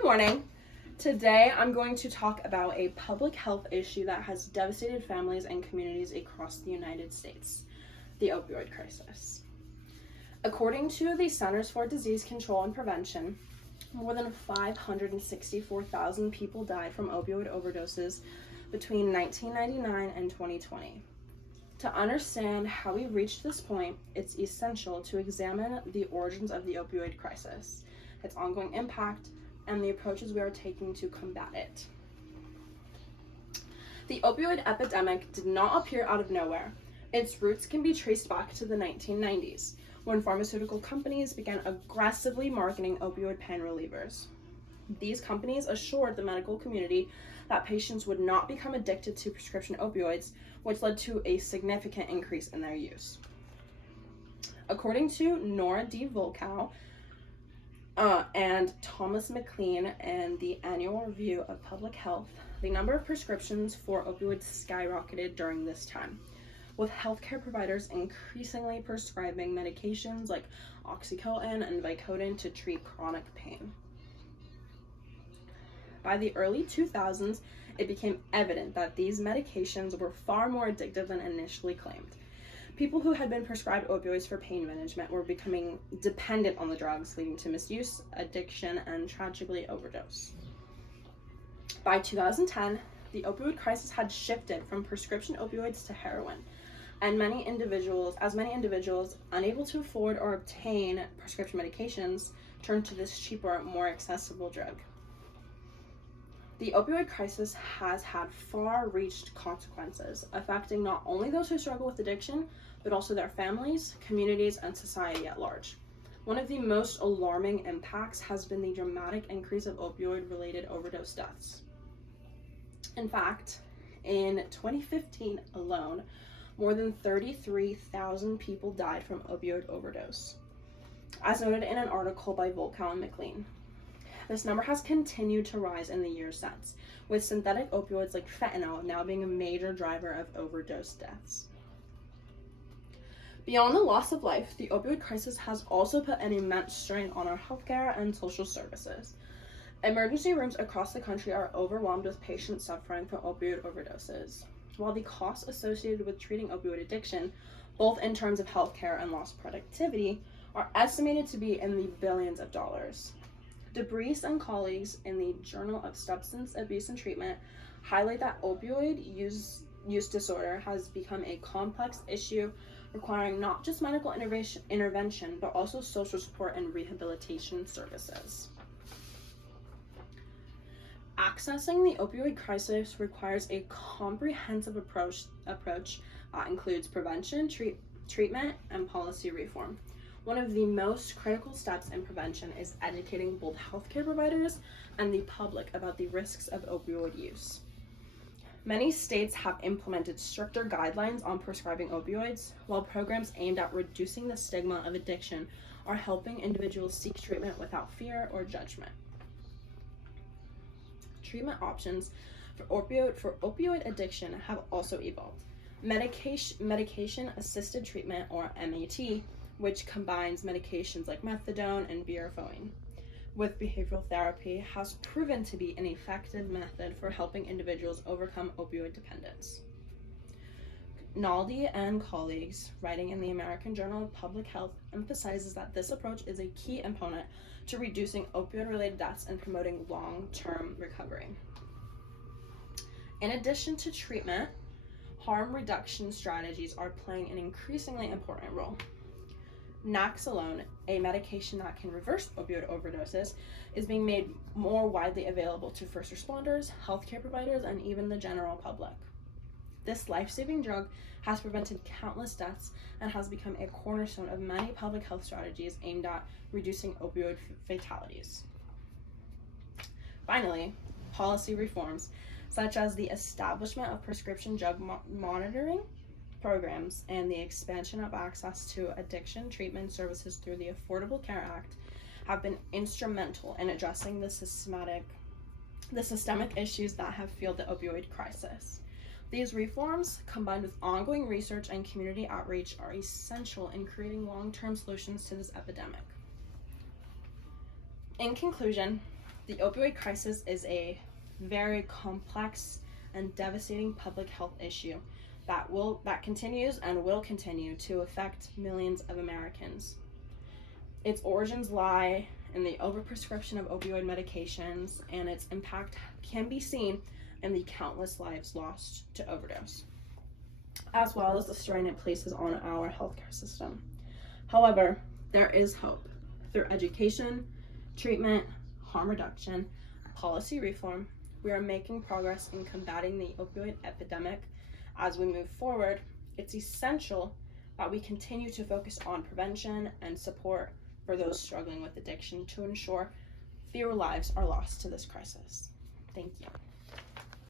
Good morning. Today I'm going to talk about a public health issue that has devastated families and communities across the United States, the opioid crisis. According to the Centers for Disease Control and Prevention, more than 564,000 people died from opioid overdoses between 1999 and 2020. To understand how we reached this point, it's essential to examine the origins of the opioid crisis, its ongoing impact, and the approaches we are taking to combat it. The opioid epidemic did not appear out of nowhere. Its roots can be traced back to the 1990s, when pharmaceutical companies began aggressively marketing opioid pain relievers. These companies assured the medical community that patients would not become addicted to prescription opioids, which led to a significant increase in their use. According to Nora D. Volkow and Thomas McLean in the Annual Review of Public Health, the number of prescriptions for opioids skyrocketed during this time, with healthcare providers increasingly prescribing medications like oxycodone and Vicodin to treat chronic pain. By the early 2000s, it became evident that these medications were far more addictive than initially claimed. People who had been prescribed opioids for pain management were becoming dependent on the drugs, leading to misuse, addiction, and tragically overdose. By 2010, the opioid crisis had shifted from prescription opioids to heroin, and many individuals unable to afford or obtain prescription medications turned to this cheaper, more accessible drug. The opioid crisis has had far-reaching consequences, affecting not only those who struggle with addiction, but also their families, communities, and society at large. One of the most alarming impacts has been the dramatic increase of opioid-related overdose deaths. In fact, in 2015 alone, more than 33,000 people died from opioid overdose, as noted in an article by Volkow and McLean. This number has continued to rise in the years since, with synthetic opioids like fentanyl now being a major driver of overdose deaths. Beyond the loss of life, the opioid crisis has also put an immense strain on our healthcare and social services. Emergency rooms across the country are overwhelmed with patients suffering from opioid overdoses, while the costs associated with treating opioid addiction, both in terms of healthcare and lost productivity, are estimated to be in the billions of dollars. DeBreeze and colleagues in the Journal of Substance Abuse and Treatment highlight that opioid use disorder has become a complex issue requiring not just medical intervention, but also social support and rehabilitation services. Accessing the opioid crisis requires a comprehensive approach that includes prevention, treatment, and policy reform. One of the most critical steps in prevention is educating both healthcare providers and the public about the risks of opioid use. Many states have implemented stricter guidelines on prescribing opioids, while programs aimed at reducing the stigma of addiction are helping individuals seek treatment without fear or judgment. Treatment options for opioid addiction have also evolved. Medication-assisted treatment, or MAT, which combines medications like methadone and buprenorphine with behavioral therapy, has proven to be an effective method for helping individuals overcome opioid dependence. Naldi and colleagues, writing in the American Journal of Public Health, emphasizes that this approach is a key component to reducing opioid-related deaths and promoting long-term recovery. In addition to treatment, harm reduction strategies are playing an increasingly important role. Naloxone, a medication that can reverse opioid overdoses, is being made more widely available to first responders, healthcare providers, and even the general public. This life-saving drug has prevented countless deaths and has become a cornerstone of many public health strategies aimed at reducing opioid fatalities. Finally, policy reforms, such as the establishment of prescription drug monitoring programs and the expansion of access to addiction treatment services through the Affordable Care Act, have been instrumental in addressing the systemic issues that have fueled the opioid crisis. These reforms, combined with ongoing research and community outreach, are essential in creating long-term solutions to this epidemic. In conclusion, The opioid crisis is a very complex and devastating public health issue that continues and will continue to affect millions of Americans. Its origins lie in the overprescription of opioid medications, and its impact can be seen in the countless lives lost to overdose, as well as the strain it places on our healthcare system. However, there is hope. Through education, treatment, harm reduction, policy reform, we are making progress in combating the opioid epidemic. As we move forward, it's essential that we continue to focus on prevention and support for those struggling with addiction to ensure fewer lives are lost to this crisis. Thank you.